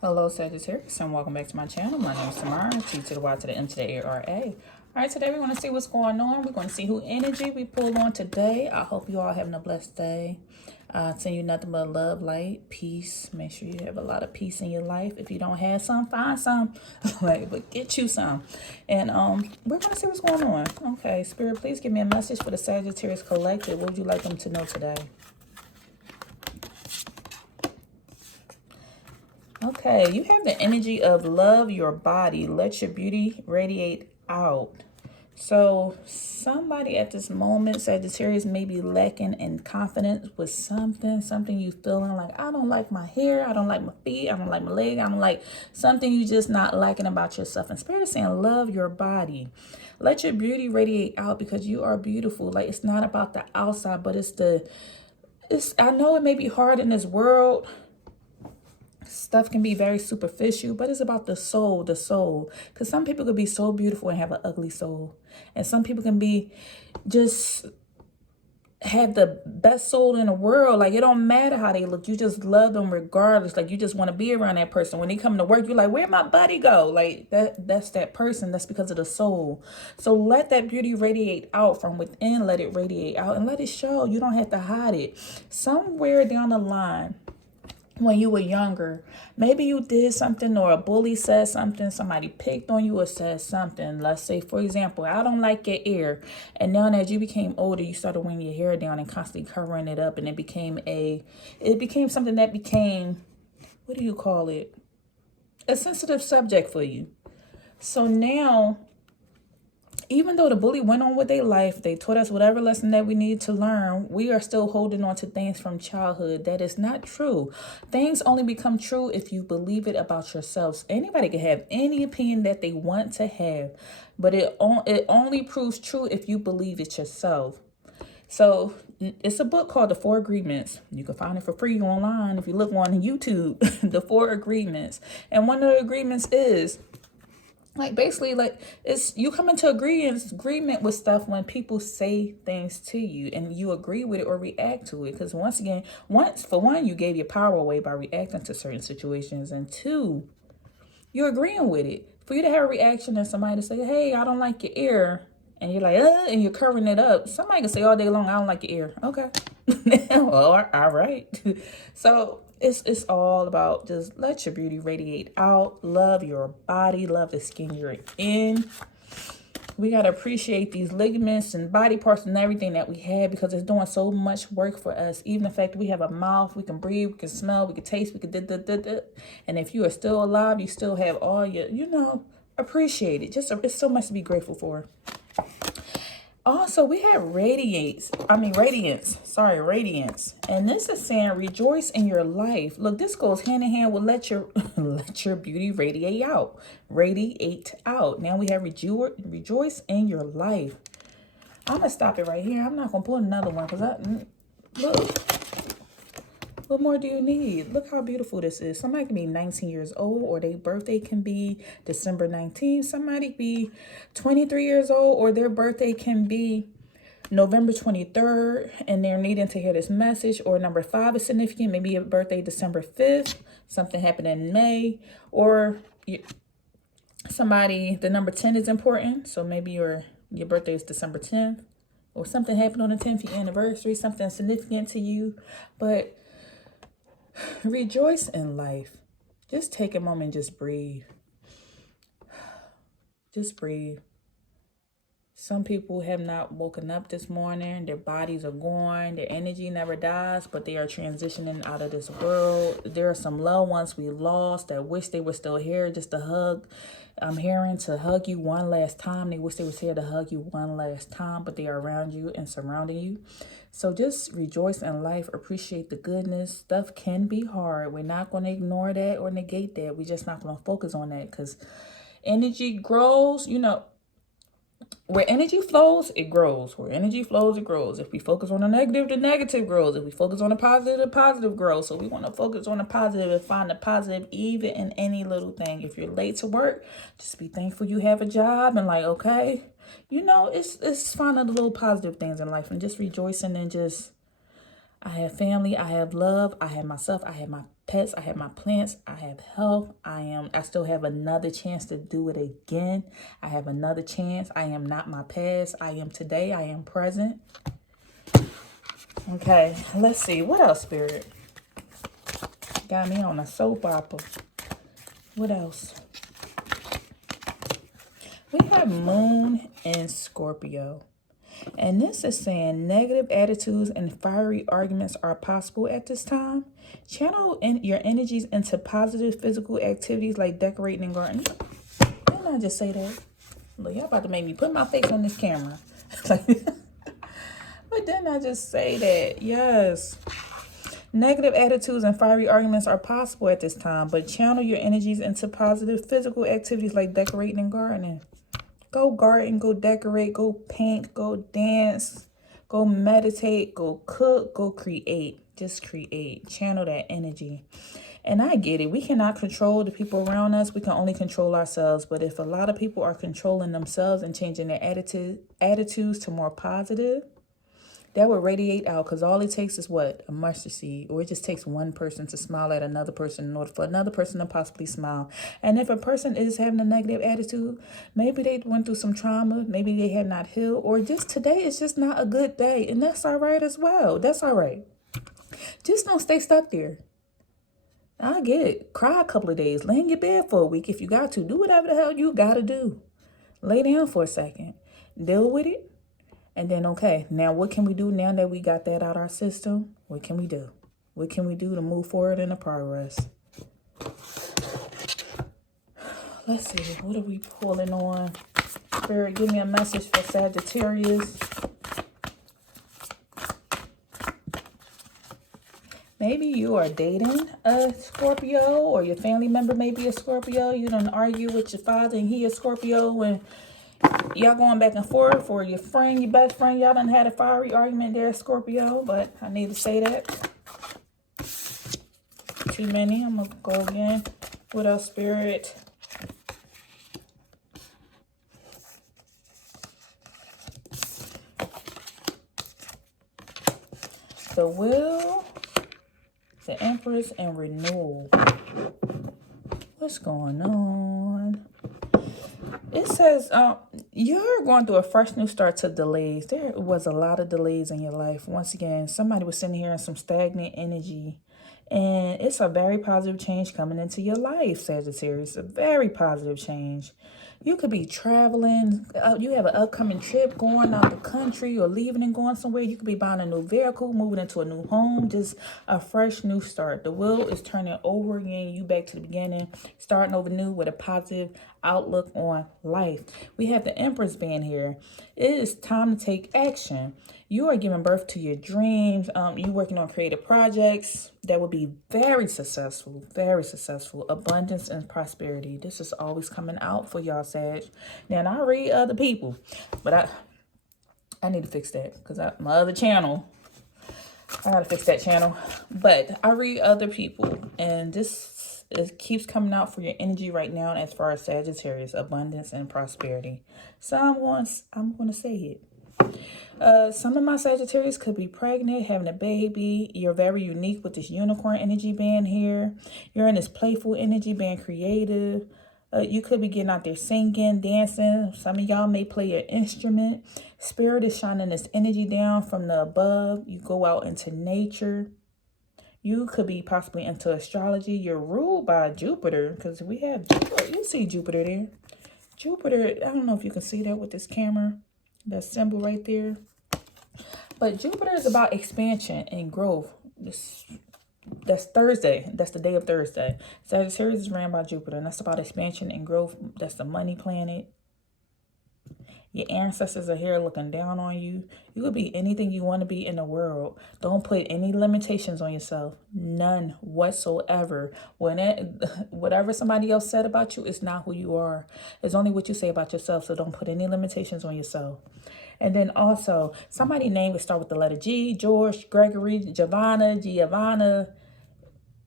Hello Sagittarius and welcome back to my channel. My name is Tamara, T to the Y to the M to the A-R-A. Alright, today we're going to see what's going on. We're going to see who energy we pull on today. I hope you all having a blessed day. Send you nothing but love, light, peace. Make sure you have a lot of peace in your life. If you don't have some, find some. But get you some. And we're going to see what's going on. Okay, Spirit, please give me a message for the Sagittarius Collective. What would you like them to know today? Okay, you have the energy of love your body. Let your beauty radiate out. So somebody at this moment, Sagittarius, may be lacking in confidence with something you feeling like, I don't like my hair, I don't like my feet, I don't like my leg, I don't like something you just not liking about yourself. And Spirit is saying, love your body. Let your beauty radiate out because you are beautiful. Like, it's not about the outside, but I know it may be hard in this world. Stuff can be very superficial, but it's about the soul, Because some people could be so beautiful and have an ugly soul. And some people can be just have the best soul in the world. Like, it don't matter how they look. You just love them regardless. Like, you just want to be around that person. When they come to work, you're like, where'd my buddy go? Like, that's that person. That's because of the soul. So let that beauty radiate out from within. Let it radiate out and let it show. You don't have to hide it. Somewhere down the line, when you were younger, maybe you did something, or a bully said something, somebody picked on you or said something. Let's say, for example, I don't like your ear. And now as you became older, you started wearing your hair down and constantly covering it up. And it became something that became, what do you call it? A sensitive subject for you. So now, even though the bully went on with their life, they taught us whatever lesson that we need to learn, we are still holding on to things from childhood. That is not true. Things only become true if you believe it about yourselves. Anybody can have any opinion that they want to have, but it only proves true if you believe it yourself. So it's a book called The Four Agreements. You can find it for free online if you look on YouTube. The Four Agreements. And one of the agreements is, like, basically, like, it's you come into agreement with stuff when people say things to you and you agree with it or react to it. Because for one, you gave your power away by reacting to certain situations, and two, you're agreeing with it. For you to have a reaction and somebody to say, hey, I don't like your ear, and you're like, and you're covering it up. Somebody can say all day long, I don't like your ear. Okay. Well, all right. So it's all about just let your beauty radiate out. Love your body. Love the skin you're in. We got to appreciate these ligaments and body parts and everything that we have, because it's doing so much work for us. Even the fact that we have a mouth, we can breathe, we can smell, we can taste, we can And if you are still alive, you still have all your, appreciate it. It's so much to be grateful for. Also, we have radiance. And this is saying rejoice in your life. Look, this goes hand in hand with let your beauty radiate out. Radiate out. Now we have rejoice in your life. I'm going to stop it right here. I'm not going to pull another one because look. What more do you need? Look how beautiful this is. Somebody can be 19 years old, or their birthday can be December 19th. Somebody be 23 years old, or their birthday can be November 23rd, and they're needing to hear this message. Or number 5 is significant. Maybe your birthday December 5th. Something happened in May. Or the number 10 is important. So maybe your birthday is December 10th. Or something happened on the 10th, your anniversary. Something significant to you. But rejoice in life. Just take a moment, just breathe. Just breathe. Some people have not woken up this morning. Their bodies are gone. Their energy never dies, but they are transitioning out of this world. There are some loved ones we lost that wish they were still here just to hug. I'm hearing to hug you one last time. They wish they was here to hug you one last time, but they are around you and surrounding you. So just rejoice in life. Appreciate the goodness. Stuff can be hard. We're not going to ignore that or negate that. We're just not going to focus on that, because energy grows, where energy flows, it grows. Where energy flows, it grows. If we focus on the negative grows. If we focus on the positive grows. So we want to focus on the positive and find the positive even in any little thing. If you're late to work, just be thankful you have a job and like, okay, it's finding the little positive things in life and just rejoicing and just, I have family, I have love, I have myself, I have my pets, I have my plants, I have health, I still have another chance to do it again. I have another chance. I am not my past. I am today. I am present. Okay, let's see. What else, Spirit? Got me on a soap opera. What else? We have Moon in Scorpio. And this is saying negative attitudes and fiery arguments are possible at this time. Channel your energies into positive physical activities like decorating and gardening. Didn't I just say that? Look, y'all about to make me put my face on this camera. But didn't I just say that? Yes. Negative attitudes and fiery arguments are possible at this time, but channel your energies into positive physical activities like decorating and gardening. Go garden, go decorate, go paint, go dance, go meditate, go cook, go create. Just create. Channel that energy. And I get it. We cannot control the people around us. We can only control ourselves. But if a lot of people are controlling themselves and changing their attitudes to more positive, that will radiate out, because all it takes is what? A mustard seed. Or it just takes one person to smile at another person in order for another person to possibly smile. And if a person is having a negative attitude, maybe they went through some trauma, maybe they had not healed, or just today is just not a good day. And that's all right as well. That's all right. Just don't stay stuck there. I get it. Cry a couple of days. Lay in your bed for a week if you got to. Do whatever the hell you got to do. Lay down for a second. Deal with it. And then, okay, now what can we do now that we got that out our system? What can we do? What can we do to move forward in the progress? Let's see. What are we pulling on? Spirit, give me a message for Sagittarius. Maybe you are dating a Scorpio, or your family member may be a Scorpio. You don't argue with your father and he a Scorpio, and y'all going back and forth, or your friend, your best friend, y'all done had a fiery argument there, Scorpio. But I need to say that. Too many. I'm going to go again. What else, Spirit? The Will, the Empress, and Renewal. What's going on? It says you're going through a fresh new start to delays. There was a lot of delays in your life. Once again, somebody was sitting here in some stagnant energy. And it's a very positive change coming into your life, Sagittarius. A very positive change. You could be traveling. You have an upcoming trip going out the country, or leaving and going somewhere. You could be buying a new vehicle, moving into a new home. Just a fresh new start. The wheel is turning over again. You back to the beginning. Starting over new with a positive outlook on life. We have the Empress being here. It is time to take action. You are giving birth to your dreams. You're working on creative projects that will be very successful, very successful. Abundance and prosperity. This is always coming out for y'all, Sag. Now, I read other people, but I need to fix that, because my other channel, I got to fix that channel. But I read other people, and it keeps coming out for your energy right now as far as Sagittarius, abundance and prosperity. So I'm going to say it. Some of my Sagittarius could be pregnant, having a baby. You're very unique with this unicorn energy being here. You're in this playful energy, being creative. You could be getting out there singing, dancing. Some of y'all may play an instrument. Spirit is shining this energy down from the above. You go out into nature. You could be possibly into astrology. You're ruled by Jupiter, because we have Jupiter. You see Jupiter there. Jupiter, I don't know if you can see that with this camera. That symbol right there. But Jupiter is about expansion and growth. That's Thursday. That's the day of Thursday. Sagittarius is ran by Jupiter, and that's about expansion and growth. That's the money planet. Your ancestors are here looking down on you. You could be anything you want to be in the world. Don't put any limitations on yourself. None whatsoever. Whatever somebody else said about you, it's not who you are. It's only what you say about yourself. So don't put any limitations on yourself. And then also, somebody's name would start with the letter G. George, Gregory, Giovanna,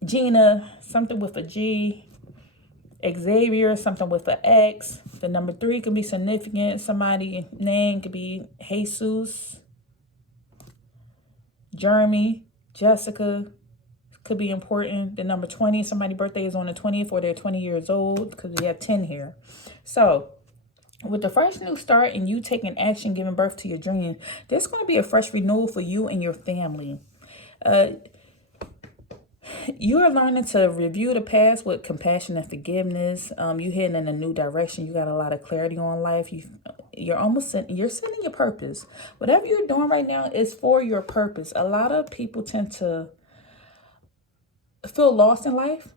Gina, something with a G. Xavier, something with an X. The number 3 could be significant. Somebody's name could be Jesus, Jeremy, Jessica. could be important. The number 20, somebody's birthday is on the 20th, or they're 20 years old, because we have 10 here. So with the fresh new start and you taking action, giving birth to your dream, there's going to be a fresh renewal for you and your family. You are learning to review the past with compassion and forgiveness. You heading in a new direction. You got a lot of clarity on life. You're setting your purpose. Whatever you're doing right now is for your purpose. A lot of people tend to feel lost in life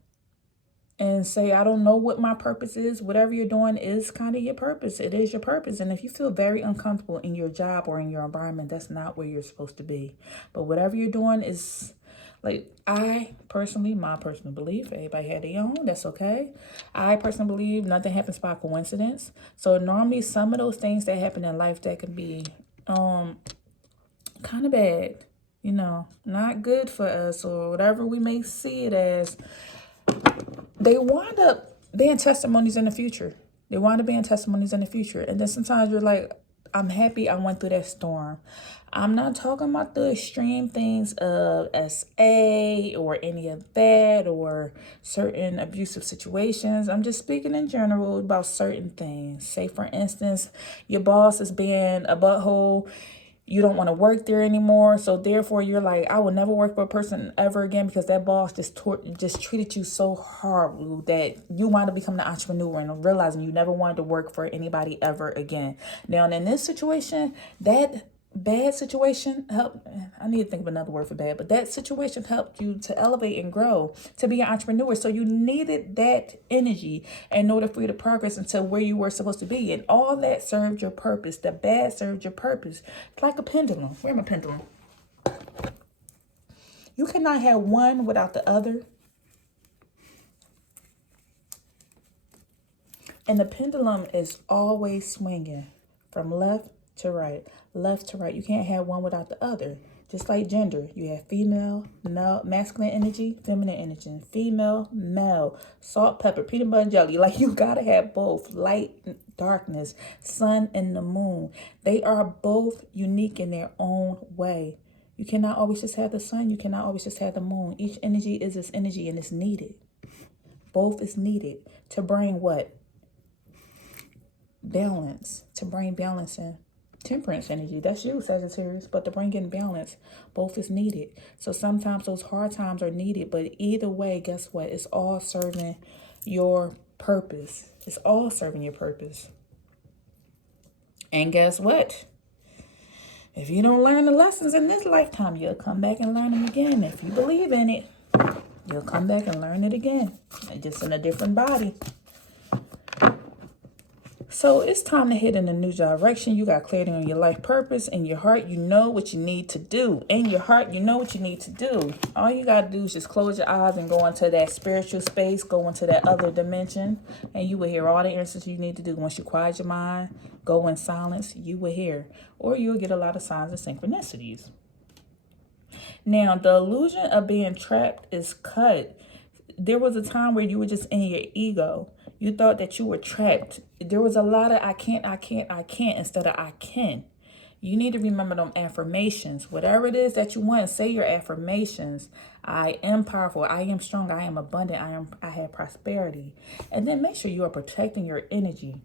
and say, I don't know what my purpose is. Whatever you're doing is kind of your purpose. It is your purpose. And if you feel very uncomfortable in your job or in your environment, that's not where you're supposed to be. But whatever you're doing is, like, my personal belief, everybody had their own, that's okay. I personally believe nothing happens by coincidence. So normally some of those things that happen in life that can be kind of bad, you know, not good for us, or whatever we may see it as, they wind up being testimonies in the future. They wind up being testimonies in the future. And then sometimes you're like, I'm happy I went through that storm. I'm not talking about the extreme things of SA or any of that, or certain abusive situations. I'm just speaking in general about certain things. Say, for instance, your boss is being a butthole. You don't want to work there anymore. So therefore you're like, I will never work for a person ever again, because that boss just treated you so horribly that you wind up becoming an entrepreneur and realizing you never wanted to work for anybody ever again. Now, in this situation, that bad situation helped. I need to think of another word for bad, but that situation helped you to elevate and grow to be an entrepreneur. So you needed that energy in order for you to progress into where you were supposed to be. And all that served your purpose. The bad served your purpose. It's like a pendulum. Where's my pendulum? You cannot have one without the other. And the pendulum is always swinging from left to right. Left to right. You can't have one without the other. Just like gender, you have female, male, masculine energy, feminine energy, female, male, salt, pepper, peanut butter, jelly. Like, you gotta have both. Light, darkness, sun and the moon. They are both unique in their own way. You cannot always just have the sun. You cannot always just have the moon. Each energy is its energy, and it's needed. Both is needed to bring what? Balance. To bring balance in. Temperance energy, that's you, Sagittarius. But to bring in balance, both is needed. So sometimes those hard times are needed, but either way, guess what? It's all serving your purpose. It's all serving your purpose. And guess what? If you don't learn the lessons in this lifetime, you'll come back and learn them again. If you believe in it, you'll come back and learn it again, just in a different body. So it's time to head in a new direction. You got clarity on your life purpose. In your heart, you know what you need to do. In your heart, you know what you need to do. All you got to do is just close your eyes and go into that spiritual space, go into that other dimension, and you will hear all the answers you need to do. Once you quiet your mind, go in silence, you will hear. Or you'll get a lot of signs and synchronicities. Now, the illusion of being trapped is cut. There was a time where you were just in your ego. You thought that you were trapped. There was a lot of I can't instead of I can. You need to remember them affirmations. Whatever it is that you want, say your affirmations. I am powerful. I am strong. I am abundant. I have prosperity. And then make sure you are protecting your energy.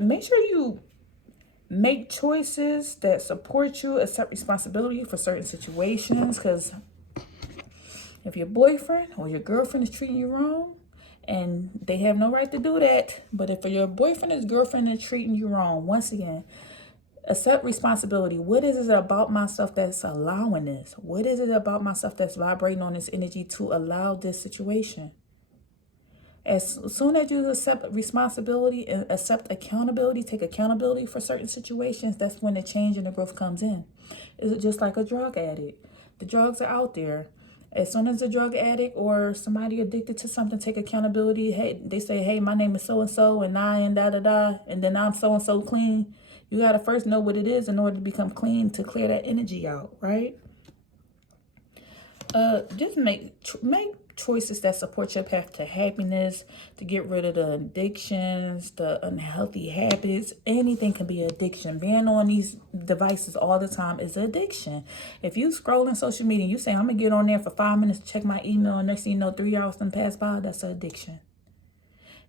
Make sure you make choices that support you, accept responsibility for certain situations. Because if your boyfriend or your girlfriend is treating you wrong, and they have no right to do that, but if your boyfriend or girlfriend is treating you wrong, once again, accept responsibility. What is it about myself that's allowing this? What is it about myself that's vibrating on this energy to allow this situation? As soon as you accept responsibility and accept accountability, take accountability for certain situations, that's when the change and the growth comes in. It's just like a drug addict. The drugs are out there. As soon as a drug addict or somebody addicted to something take accountability, hey, they say, hey, my name is so-and-so and I and da-da-da, and then I'm so-and-so clean. You got to first know what it is in order to become clean, to clear that energy out, right? Just make choices that support your path to happiness, to get rid of the addictions, the unhealthy habits. Anything can be addiction. Being on these devices all the time is addiction. If you scrolling social media, you say, I'm going to get on there for 5 minutes to check my email, and next thing you know, 3 hours done pass by, that's an addiction.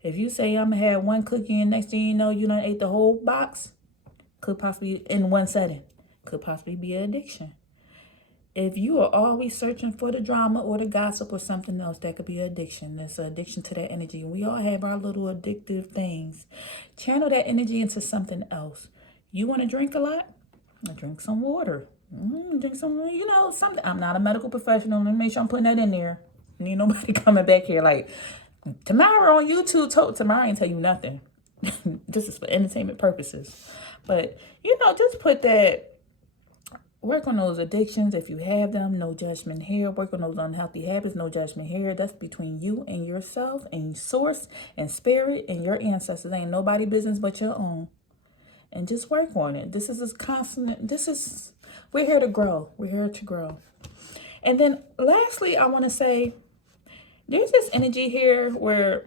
If you say, I'm going to have one cookie, and next thing you know, you done ate the whole box, could possibly, in one setting, could possibly be an addiction. If you are always searching for the drama or the gossip or something else, that could be an addiction. That's an addiction to that energy. We all have our little addictive things. Channel that energy into something else. You want to drink a lot? Drink some water. Drink some, something. I'm not a medical professional. Let me make sure I'm putting that in there. Need nobody coming back here like, Tamara on YouTube told Tamara ain't tell you nothing. This is for entertainment purposes. But, just put that. Work on those addictions if you have them. No judgment here. Work on those unhealthy habits. No judgment here. That's between you and yourself and source and spirit and your ancestors. Ain't nobody business but your own. And just work on it. This is constant. We're here to grow. We're here to grow. And then lastly, I want to say there's this energy here where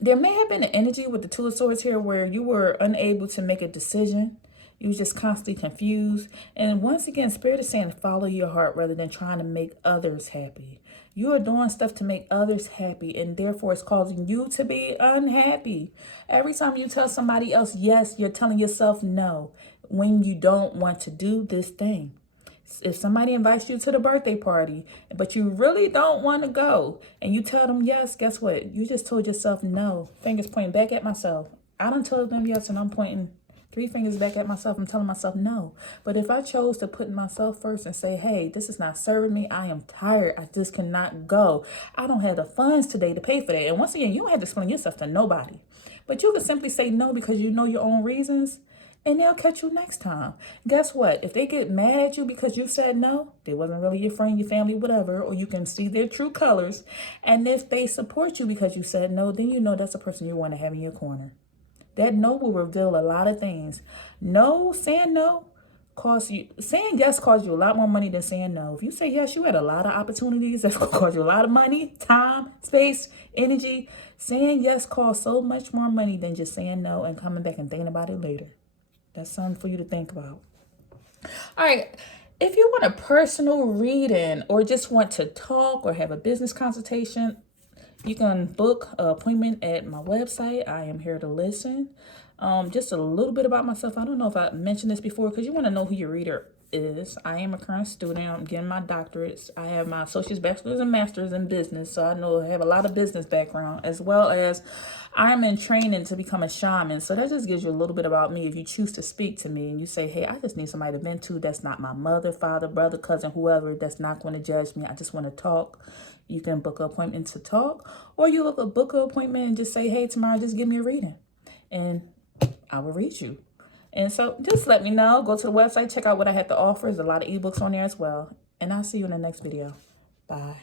there may have been an energy with the Two of Swords here where you were unable to make a decision. You was just constantly confused. And once again, Spirit is saying follow your heart rather than trying to make others happy. You are doing stuff to make others happy, and therefore it's causing you to be unhappy. Every time you tell somebody else yes, you're telling yourself no when you don't want to do this thing. If somebody invites you to the birthday party, but you really don't want to go, and you tell them yes, guess what? You just told yourself no. Fingers pointing back at myself. I done told them yes, and I'm pointing 3 fingers back at myself. I'm telling myself no. But if I chose to put myself first and say, hey, this is not serving me. I am tired. I just cannot go. I don't have the funds today to pay for that. And once again, you don't have to explain yourself to nobody. But you can simply say no because you know your own reasons. And they'll catch you next time. Guess what? If they get mad at you because you said no, they wasn't really your friend, your family, whatever, or you can see their true colors. And if they support you because you said no, then you know that's a person you want to have in your corner. That no will reveal a lot of things. Saying yes costs you a lot more money than saying no. If you say yes, you had a lot of opportunities. That's going to cost you a lot of money, time, space, energy. Saying yes costs so much more money than just saying no and coming back and thinking about it later. That's something for you to think about. All right. If you want a personal reading or just want to talk or have a business consultation, you can book an appointment at my website. I am here to listen. Just a little bit about myself. I don't know if I mentioned this before because you want to know who your reader is. I am a current student. I'm getting my doctorates. I have my associate's, bachelor's, and master's in business. So I have a lot of business background, as well as I'm in training to become a shaman. So that just gives you a little bit about me. If you choose to speak to me and you say, hey, I just need somebody to vent to. That's not my mother, father, brother, cousin, whoever. That's not going to judge me. I just want to talk. You can book an appointment to talk, or you book an appointment and just say, hey, tomorrow, just give me a reading and I will read you. And so just let me know. Go to the website, check out what I have to offer. There's a lot of ebooks on there as well. And I'll see you in the next video. Bye.